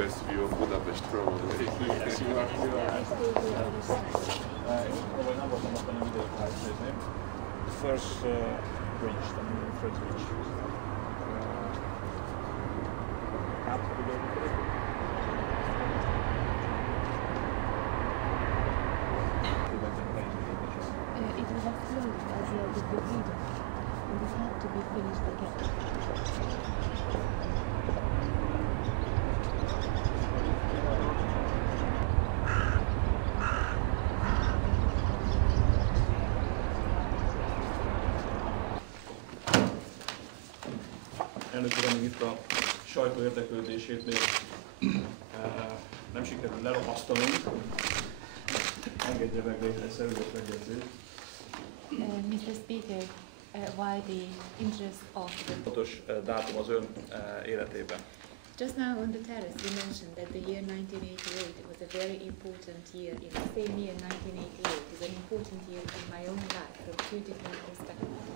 best view of Budapest probably. The first bridge, the first bridge. It was exploded as the end of the video, and it had to be finished again. Elnök uram, itt a sajtó érdeklődését még nem sikerül lerapasztanunk. Engedje meg végre egy szervezett megjegyzést. Mr. Speaker, why the interest of the... Fontos dátum az ön életében. Just now on the terrace you mentioned that the year 1988 was a very important year. In the same year 1988 is an important year in my own life from two different perspectives.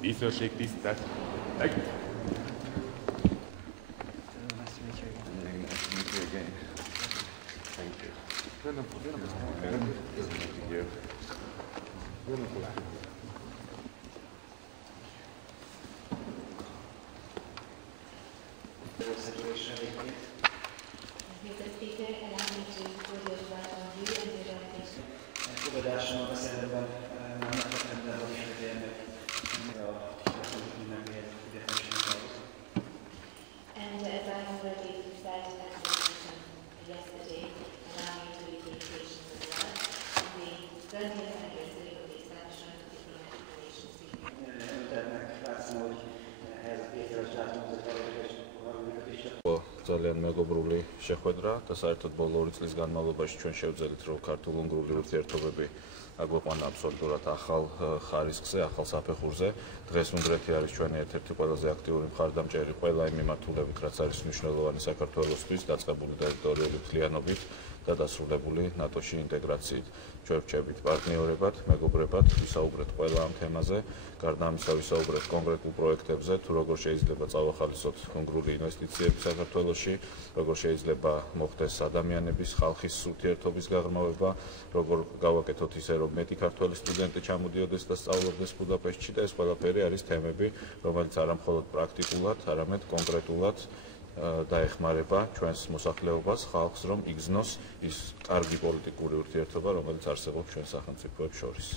Díszőrség tisztelt. Thank you. ძალიან მეგობრული შეხვედრა და საერთოდ ბოლო 2 წლის განმავლობაში ჩვენ შევძელით რომ ქართულ-უნგრული ურთიერთობები აგვეყვანა აბსოლუტურად ახალ ხარისხზე, ახალ საფეხურზე. დღეს უნგრეთი არის ჩვენი ერთ-ერთი ყველაზე აქტიური მხარდამჭერი ყველა იმ მიმართულებით, რაც არის მნიშვნელოვანი საქართველოსთვის, დაწყებული ტერიტორიული მთლიანობით და დასრულებული ნატოში ინტეგრაციით. ჩვენ ვრჩებით პარტნიორებად, მეგობრებად, ვისაუბრეთ ყველა ამ თემაზე, გარდა ამისა ვისაუბრეთ კონკრეტულ პროექტებზე, თუ როგორ შეიძლება წავახალისოთ უნგრული ინვესტიციები საქართველოში, როგორ შეიძლება მოხდეს ადამიანების, ხალხის ურთიერთობის გაღრმავება, როგორ გავაკეთოთ ისე, რომ მეტი ქართველი სტუდენტი ჩამოდიოდეს და სწავლობდეს ბუდაპეშტში და ეს ყველაფერი არის თემები, რომელიც არა მხოლოდ პრაქტიკულად, არამედ კონკრეტულად დაეხმარება ჩვენს მოსახლეობას, ხალხს, რომ იგრძნოს ის კარგი პოლიტიკური ურთიერთობა, რომელიც არსებობს ჩვენ სახელმწიფოებს შორის.